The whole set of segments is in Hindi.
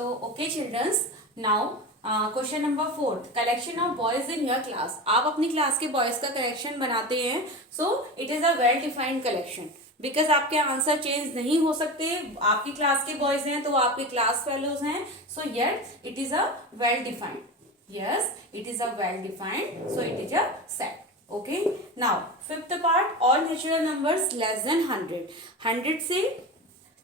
So, okay children, now question number 4, collection of boys in your class. आप अपनी क्लास के बॉयज का कलेक्शन बनाते हैं. So it is a well defined collection because आपके आंसर चेंज नहीं हो सकते. आपकी क्लास के बॉयज हैं तो आपके क्लास फेलोज हैं. So yes it is a well defined. Yes it is a well defined. So it is a set. Okay, now fifth part, all natural numbers less than 100. 100 से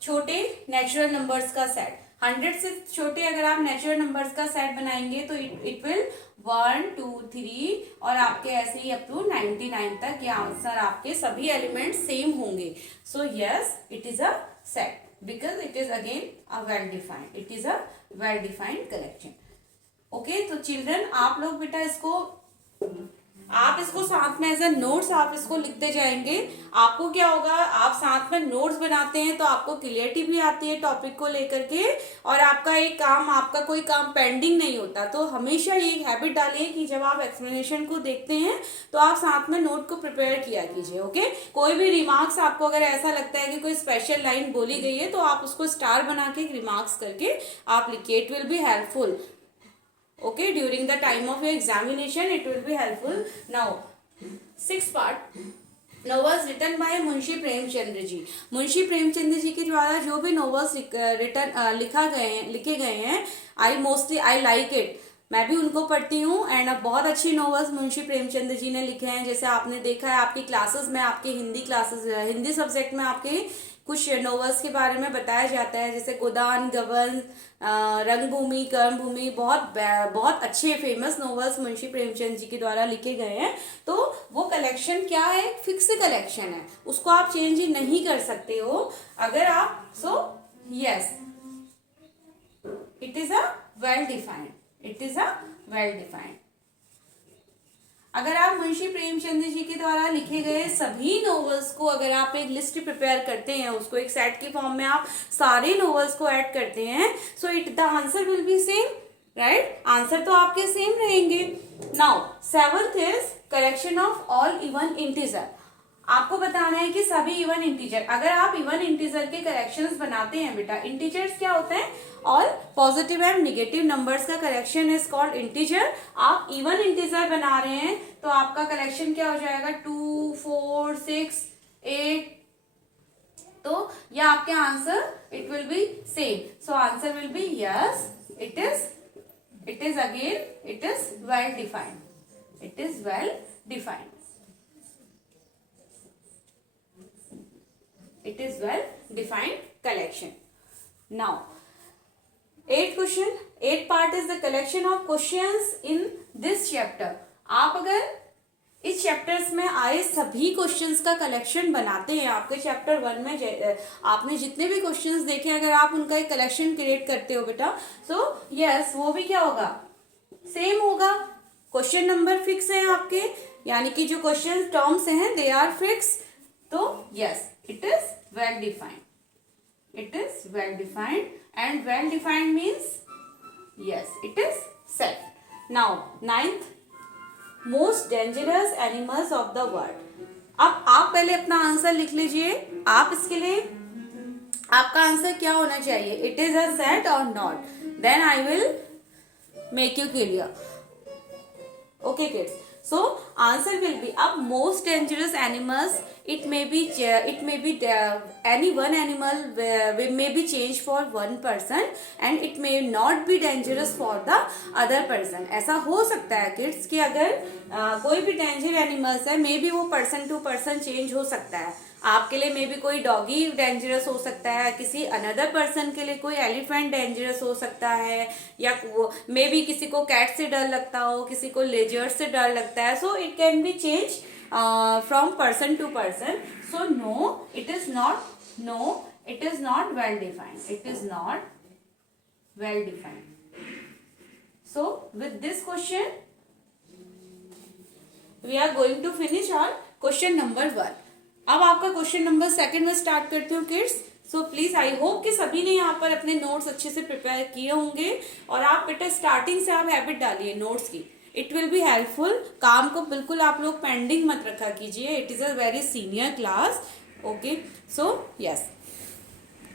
छोटे नेचुरल नंबर्स का सेट. 100 से छोटे अगर आप नेचुरल नंबर्स का सेट बनाएंगे तो इट विल 1 2 3 और आपके ऐसे ही अप टू 99 तक ये आंसर आपके सभी एलिमेंट सेम होंगे. So yes it is a set because it is again a well defined. It is a well defined collection. Okay, तो चिल्ड्रन आप लोग बेटा इसको साथ में एज ए नोट्स आप इसको लिखते जाएंगे. आपको क्या होगा, आप साथ में नोट्स बनाते हैं तो आपको क्लियरिटी भी आती है टॉपिक को लेकर के और आपका कोई काम पेंडिंग नहीं होता. तो हमेशा ये हैबिट डालिए कि जब आप एक्सप्लेनेशन को देखते हैं तो आप साथ में नोट को प्रिपेयर किया कीजिए. ओके, कोई भी रिमार्क्स आपको अगर ऐसा लगता है कि कोई स्पेशल लाइन बोली गई है तो आप उसको स्टार बना के रिमार्क्स करके आप लिखिए. It will be helpful. Okay, during the time of your examination it will be helpful. Now sixth part, novels written by Munshi Premchandra ji. Munshi Premchandra ji के द्वारा जो भी नॉवेल्स लिखे गए हैं आई लाइक इट. मैं भी उनको पढ़ती हूँ एंड बहुत अच्छी नॉवेल्स मुंशी प्रेमचंद्र जी ने लिखे हैं. जैसे आपने देखा है आपकी क्लासेस में, आपके हिंदी सब्जेक्ट में आपके कुछ नॉवेल्स के बारे में बताया जाता है. जैसे गोदान, गबन, रंगभूमि, कर्मभूमि, बहुत अच्छे फेमस नॉवेल्स मुंशी प्रेमचंद जी के द्वारा लिखे गए हैं. तो वो कलेक्शन क्या है, फिक्स कलेक्शन है, उसको आप चेंज नहीं कर सकते हो अगर आप. So yes it is a well defined. It is a well defined. अगर आप मुंशी प्रेमचंद्र जी के द्वारा लिखे गए सभी नॉवेल्स को अगर आप एक लिस्ट प्रिपेयर करते हैं, उसको एक सेट के फॉर्म में आप सारे नॉवेल्स को ऐड करते हैं, so the answer will be same. Right, answer तो आपके सेम रहेंगे. Now seventh is collection of all even integer. आपको बताना है कि सभी इवन इंटीजर, अगर आप इवन इंटीजर के करेक्शंस बनाते हैं बेटा, इंटीजर्स क्या होते हैं, all positive and negative numbers का कलेक्शन इज कॉल्ड इंटीजर. आप इवन इंटीजर बना रहे हैं तो आपका कलेक्शन क्या हो जाएगा, 2 4 6 8. तो ये आपके answer it will be same. So answer will be yes it is again it is well defined. It is well defined. It is well defined collection. Now, eighth part is the collection of questions in this chapter. आप अगर इस चैप्टर्स में आए सभी क्वेश्चंस का कलेक्शन बनाते हैं, आपके चैप्टर 1 में आपने जितने भी क्वेश्चंस देखे अगर आप उनका एक कलेक्शन क्रिएट करते हो बेटा, सो यस वो भी क्या होगा, सेम होगा. क्वेश्चन नंबर फिक्स है आपके, यानी कि जो क्वेश्चन टर्म्स हैं दे आर फिक्स. तो yes it is well defined. It is well defined and well defined means yes it is set. Now ninth, most dangerous animals of the world. अब आप पहले अपना आंसर लिख लीजिए. आप इसके लिए आपका आंसर क्या होना चाहिए, इट इज अ सेट और not, then I will make you clear. Okay kids, so answer will be up most dangerous animals. It may be any one animal may be changed for one person and it may not be dangerous for the other person. ऐसा हो सकता है किड्स कि अगर कोई भी डेंजर एनिमल्स है मे बी वो पर्सन टू पर्सन चेंज हो सकता है. आपके लिए मे बी कोई डॉगी डेंजरस हो सकता है, किसी अनदर पर्सन के लिए कोई एलिफेंट डेंजरस हो सकता है, या मे बी किसी को कैट से डर लगता हो, किसी को लेजर्ड से डर लगता है. So it can be change from person to person. So no it is not well defined. It is not well defined. So with this question we are going to finish our question number 1. अब आपका क्वेश्चन नंबर 2 में स्टार्ट करती हूँ kids. So please I hope कि सभी ने यहाँ पर अपने नोट्स अच्छे से प्रिपेयर किए होंगे और आप बेटा स्टार्टिंग से आप हैबिट डालिए नोट्स की. It will be helpful. काम को बिल्कुल आप लोग पेंडिंग मत रखा कीजिए. It is a very senior class. Okay, so yes